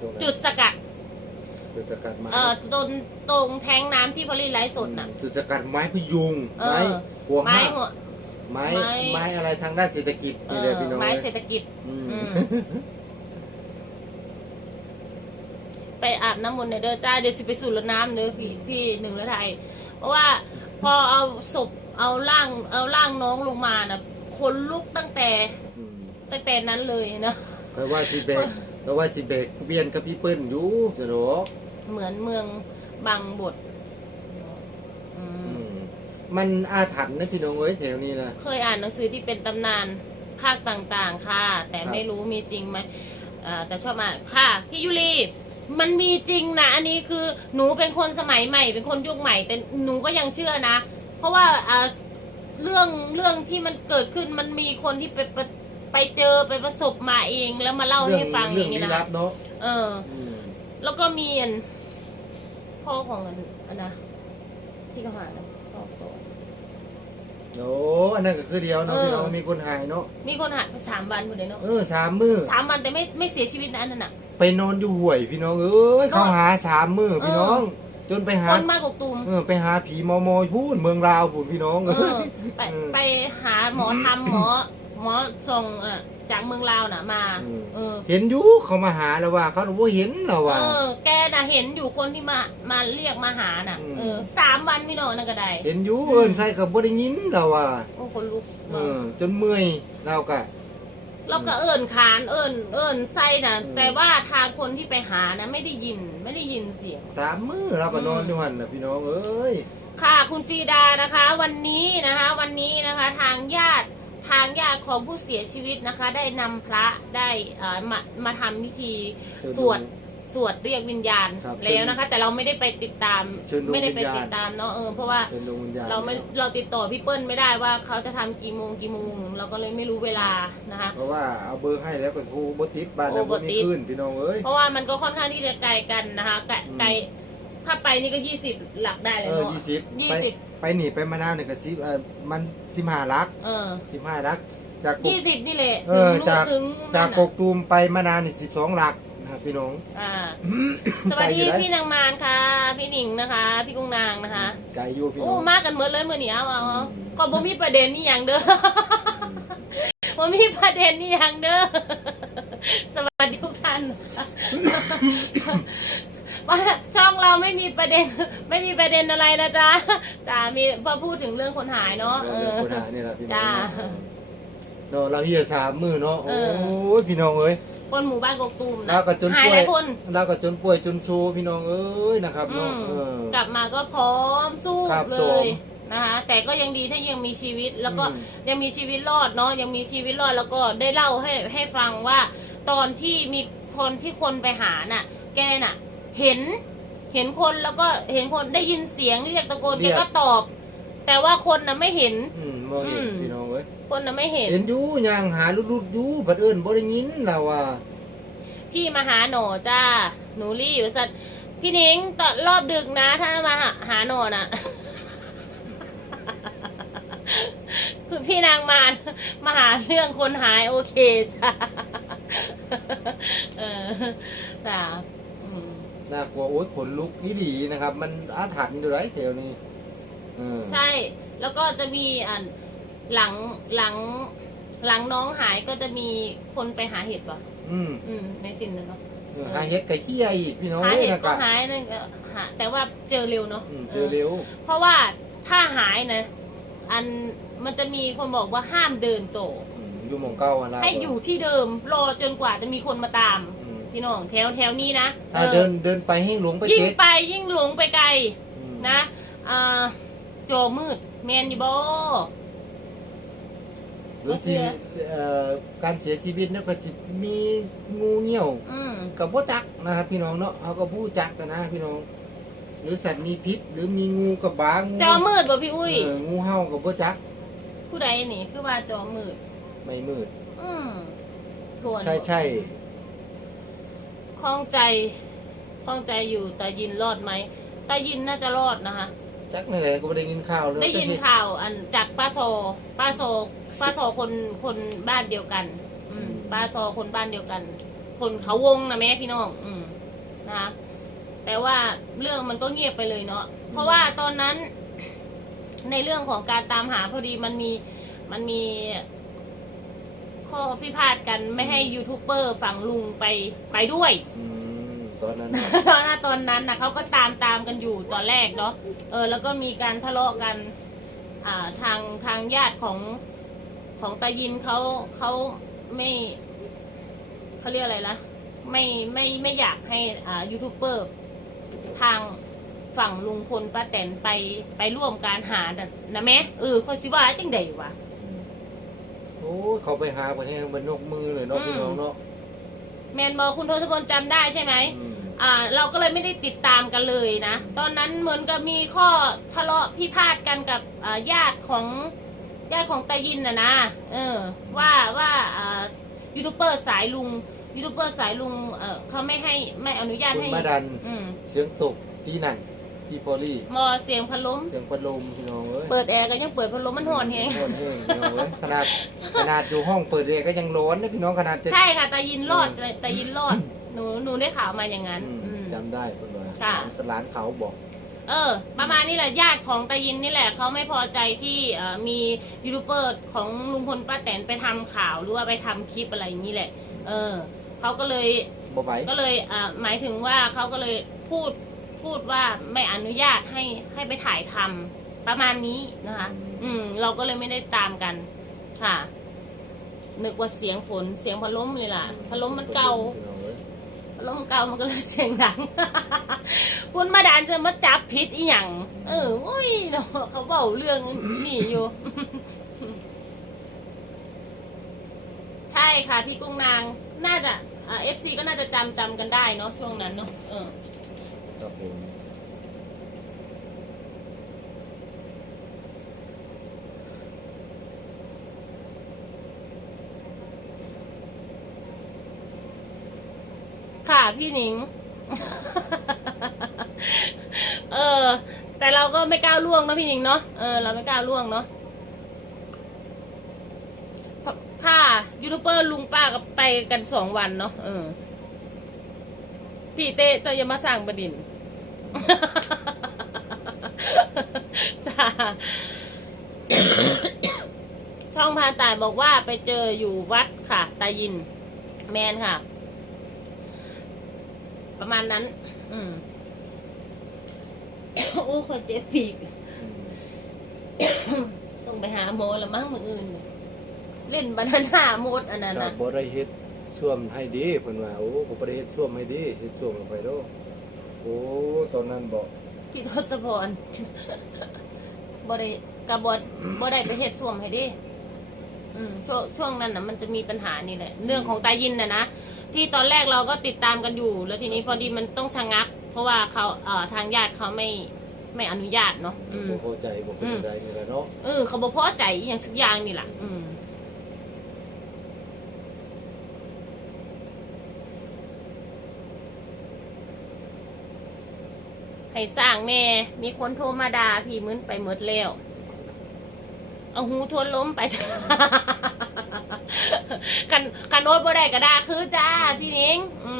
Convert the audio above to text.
ตรงนั้นจุดสกัดจุดสกัดไม้เอ่อตรงตรงแทงน้ำที่พอลลี่ไลฟ์สดน่ะ จุดสกัดไม้พยุงเออ ไม้หัวไม้ห้าหัว ไม้ไม้ ไม้อะไรทางด้านเศรษฐกิจเอนี่อเลยพี่น้องไม้เอ้ยเศรษฐกิจ อืม อืม ไปอาบน้ำมนต์ในเด้อจ้าเดี๋ยวสิไปสูดรดน้ำเด้อพี่พี่หนึ่งละไทย เพราะว่าพอเอาศพเอาร่างเอาร่างน้องลงมาน่ะคนลุกตั้งแต่อืมตั้งแต่นั้นเลยนะแต่ว่าสิเบก แต่ว่าสิเบกเบียนกับพี่เปิ้ลอยู่จะหรอเหมือนเมืองบางบทอือืมมมันอาถรรพ์นะพี่น้องเอ้ยแถวนี้นะเคยอ่านหนังสือที่เป็นตำนานภาคต่างๆ ค่ะ แต่ครับไม่รู้มีจริงไหมเอ่อแต่ชอบมากค่ะพี่ยุรีมันมีจริงนะอันนี้คือหนูเป็นคนสมัยใหม่ เป็นคนยุคใหม่ แต่หนูก็ยังเชื่อนะ เพราะว่าอ่าเรื่องเรื่องที่มันเกิดขึ้นมันมีคนที่ไป ไปไปเจอไปประสบมาเองแล้วมาเล่าเรื่องให้ฟังอเรื่องย่างนี้ลี้นะลับเนาะเออ อืมแล้วก็มีอันพ่อของอันอันนะที่เขาหานะพ่อของโอ้อันนั้นก็คือเดียวเนาะเออพี่น้องมีคนหายเนาะมีคนหายไปสามวันหมดเลยเนาะเออสามมือสามวันแต่ไม่ไม่เสียชีวิตนะอันนั้นอะ ไปนอนอยู่ห่วยพี่น้องเอ้ยเขาหาสามมือพี่น้อง จนไปหาคนมากกว่าตูมเออไปหาผีมอมอยพูดเมืองลาวพูดพี่น้องเอเอ้ย อไปเออ ไปหาหมอทำหมอ หมอส่งเอ่อจากเมืองลาวน่ะมา อืม เออ เห็นอยู่เขามาหาแล้วว่า เขาบอกว่าเห็นแล้วว่า เออ แกน่ะเห็นอยู่คนที่มามาเรียกมาหาน่ะ อืม เออสามวันพี่น้องนั่นก็ได้เห็นอยู่เอินใส่กับบ่ได้ยินแล้วว่าโอ้คนลุกเออจนเมื่อยเราก็ แล้วก็เอิ่นขานเอิ่นเอิ่นไส้น่ะ อืม แต่ว่าทางคนที่ไปหานะไม่ได้ยินไม่ได้ยินเสียง สามมือเราก็นอนอยู่หันนะพี่น้องเอ้ย ค่ะคุณฟรีดานะคะ วันนี้นะคะ วันนี้นะคะ ทางญาติ ทางญาติของผู้เสียชีวิตนะคะ ได้นำพระได้เอ่อมามาทำพิธีสวดสวดเรียกวิญญาณครับแล้วนะคะ แต่เราไม่ได้ไปติดตามเชิญดวงไม่ได้ไปวิญญาณ ติดตามเนาะเออเพราะว่าเป็นดวงวิญญาณเราไม่เราติดต่อพี่เปิ้ลไม่ได้ว่าเขาจะทำกี่โมงกี่โมง เราก็เลยไม่รู้เวลานะคะ เพราะว่าเอาเบอร์ให้แล้วก็โทรบ่ติดบ้านโอ้แล้วบ่บ่มีติดขึ้นพี่น้องเอ้ย เพราะว่ามันก็ค่อนข้างที่จะไกลกันนะคะไกลอืม ไกลถ้าไปนี่ก็ยี่สิบหลักได้เลยเออเนาะยี่สิบยี่ไปสิบ ไปหนีไปมะนาวเนี่ยก็สิบเออมันสิบห้าลักเออสิบห้าลัก จากกกยี่สิบนี่แหละเออถึงจากถึงจากนั่นกน่ะกตูมไปมะนาวนี่สิบสองลักนะครับพี่น้อง อ่า สวัสไกลอดียู่นะพี่นางมารค่ะ พี่หนิงนะคะ พี่กุ้งนางนะคะ ไกลอยู่พี่โอ้น้อง มากันเมื่อเลยเมื่อนี้เอาเอาเอาอืมก็บ่มีประเด็นนี่อย่างเด้อบ่มีประเด็นนี่อย่างเด้อสวัสดีทุกท่าน ว่าช่องเราไม่มีประเด็น ไม่มีประเด็นอะไรนะจ๊ะจ้ามีพอพูดถึงเรื่องคนหายเนาะเอเรื่องอคนหานี่แหละพี่น้องจ้าเนาะเราเฮียสามมือเนาะเอโอ้อยพี่น้องเอ้ยคนหมู่บ้านกกตูมเรานะก็จนหายป่หวลายยคนเราก็จนป่วยจนโชว์พี่น้องเอ้ยนะครับอืเนาะมเออกลับมาก็พร้อมสู้ครับเลผมยนะคะแต่ก็ยังดีถ้ายังมีชีวิตแล้วก็อืมยังมีชีวิตรอดเนาะยังมีชีวิตรอดแล้วก็ได้เล่าให้ให้ฟังว่า ตอนที่มีคนที่คนไปหาน่ะ แกน่ะ เห็น เห็นคนแล้วก็เห็นคนได้ยินเสียงเรียกตะโกนเรีแกยก ก็ตอบ แต่ว่าคนน่ะไม่เห็น อืมบ่เห็นอืม พี่น้องเอ้ยคนน่ะไม่เห็น เห็นอยู่ย่างหาลุดๆอยู่บัดเอิ้นบ่ได้ยินแล้วว่า พี่มาหาหนอจ้า หนูรี่อยู่สัตว์พี่นิ้งตอนรอบดึกนะ ถ้ามาหาหาหนอน่ะ คือพี่นางมารมาหาเรื่องคนหายโอเคจ้า เออจ้าอืม น่ากลัวโอ๊ยขนลุกอีหลีนะครับ มันอาถรรพ์อยู่ไรแถวนี้เออใช่ แล้วก็จะมีอันหลังหลังหลังน้องหายก็จะมีคนไปหาเห็ดป่ะอืมอืม ในสิ่งนั้นเนาะ เออหาเฮ็ดกับขี้ยอีกพี่น้องหาเอ้ยเห็ดนะก็กะหายนั่นก็หาแต่ว่าเจอเร็วเนาะอืมเจอเร็ว เพราะว่าถ้าหายนะอันมันจะมีคนบอกว่าห้ามเดินโต อืมอยู่หมองเก้าอะไรให้อยู่ที่เดิมรอจนกว่าจะมีคนมาตามอืม พี่น้องแถวแถวนี้นะถ้าออเดินเดินไปให้หลงไปยิ่งเก็ตไปยิ่งหลงไปไกลอืมนะอ่าโจมืดแมนดิบอหรือสิเอ่อการเสียชีวิตเนี่ยก็สิมีงูเงี้ยวอืมกับบ่จักนะครับ พี่น้องเนาะเอาก็ผู้จักกันนะพี่น้อง หรือสัตว์มีพิษ หรือมีงูกับบางูจอมืดบ่พี่อุ้ยเอองูเห่ากับบ่จัก ผู้ใดนี่คือว่าจอมืดไม่มืด อืมทวน ใช่ใช่ คล้องใจคล้องใจอยู่แต่ยินรอดไหมแต่ยินน่าจะรอดนะคะ จักนี่แหละก็บ่ได้ยินข่าวเลยได้ยินจักเฮ็ข่าวอันจากป้าโซป้าโซป้าโซคนคนบ้านเดียวกัน อืมป้าโซคนบ้านเดียวกัน คนเขาวงนะแม่พี่น้อง อืมนะคะแต่ว่าเรื่องมันก็เงียบไปเลยเนาะเพราะว่าตอนนั้น ในเรื่องของการตามหาพอดีมันมีมันมี ข้อพิพาทกันไม่ให้ยูทูบเบอร์ฝั่งลุงไปไปด้วย อืมตอนนั้นน่ะ ตอนนั้นตอนนั้นนะเขาก็ตามตามกันอยู่ตอนแรกเนาะเออ แล้วก็มีการทะเลาะกัน อ่าทางทางญาติของของตายินเขาเขาไม่เขาเรียกอะไรนะไม่ไม่ไม่อยากให้อ่ายูทูบเบอร์ทางฝั่งลุงพลป้าแตนไปไปร่วมการหาน่ะนะแม่เออคอยสิว่าจังไดวะโอ้ยเขาไปหาคนนี้บนนกมือเลยเนาะอืมพี่น้องเนาะแมนบอคุณทศพลจำได้ใช่ไหม อืมอ่าเราก็เลยไม่ได้ติดตามกันเลยนะ ตอนนั้นเหมือนกับมีข้อทะเลาะพิพาทกันกับอ่าญาติของญาติของตายินนะนะเออว่าว่าอ่ายูทูบเบอร์สายลุงยูทูบเบอร์สายลุงเออเขาไม่ให้ไม่อนุญาตคุณให้มาดัน อืมเสียงตกที่นั่น พี่พอลี่มอเสียงพัดลม เสียงพัดลมพี่น้องเอ้ยเปิดแอร์ก็ยังเปิดพัดลมมันหอนแฮงโคตรแห้งพี่น้องเอ้ยขนาดขนาดอยู่ห้องเปิดเรียก็ยังร้อนนะพี่น้องขนาดจะใช่ค่ะตายินรอดตายินรอด หนูหนูได้ข่าวมาอย่างนั้นอืมอืม จำได้คนว่าค่ะ ร้านเขาบอก เออ ประมาณนี้แหละญาติของตายินนี่แหละเขาไม่พอใจที่เอ่อมียูทูบเบอร์ของลุงพลป้าแตนไปทำข่าวหรือว่าไปทำคลิปอะไรอย่างนี้แหละ เออเขาก็เลย บ่ไหวก็เลยอ่าหมายถึงว่าเขาก็เลยพูด พูดว่าไม่อนุญาตให้ให้ไปถ่ายทำประมาณนี้นะคะ อืม เราก็เลยไม่ได้ตามกัน ค่ะ นึกว่าเสียงฝนเสียงพัดลมเลยล่ะพัดลมมันเก่าพี่น้องเอ้ยพัดลมเก่ามันก็เลยเสียงดัง คุณมาดานจะมาจับผิดอีหยังเออโอ้ยเนาะเขาเบาเรื่องนี่อยู่ ใช่ค่ะ พี่กุ้งนาง น่าจะอ่าเอฟซีก็น่าจะจำจำกันได้เนาะช่วงนั้นเนาะเออ ครับผมค่ะพี่หนิง เออ แต่เราก็ไม่กล้าล่วงเนาะพี่หนิงเนาะ เออ เราไม่กล้าล่วงเนาะเพราะถ้ายูทูบเบอร์ลุงป้าก็ไปกันสองวันเนาะ เออ พี่เต้เจะอย่ามาสั่งบดิน จ้าช่องพานตายบอกว่าไปเจออยู่วัดค่ะ ตายิน แมนค่ะ ประมาณนั้น อืมโอ้ขอเจ็บปีก ต้องไปหาโมละมั้งมืออื่น เล่นบานาน่าโมดอันนั้นนะบ่ได้เฮ็ดช่วมให้ดีเพิ่นว่าโอ้บ่ได้เฮ็ดช่วมให้ดีเฮ็ดช่วมลงไปโดโอ้ตอนนั้นบ่พี่ทศพรบ่ได้กระบดบ่ได้ไปเฮ็ดส้วมให้เดิอืมช่วงช่วงนั้นน่ะมันจะมีปัญหานี่แหละ เรื่องของตายินน่ะนะที่ตอนแรกเราก็ติดตามกันอยู่ แล้วทีนี้พอดีมันต้องชะงัก เพราะว่าเขาเอ่อทางญาติเขาไม่ไม่อนุญาตเนาะอืมบ่พอใจบ่เป็นไรนี่แหละเนาะเออเขาบอกพอใจอหย่างสักอย่างนี่แหละอืม ให้สร้างแม่มีคนโทรมาด่าพี่มึนไปหมดแล้ว เอาหูทวนล้มไป กันกันโน้ตบ่ได้ก็ด่าคือจ้า พี่นิ้ง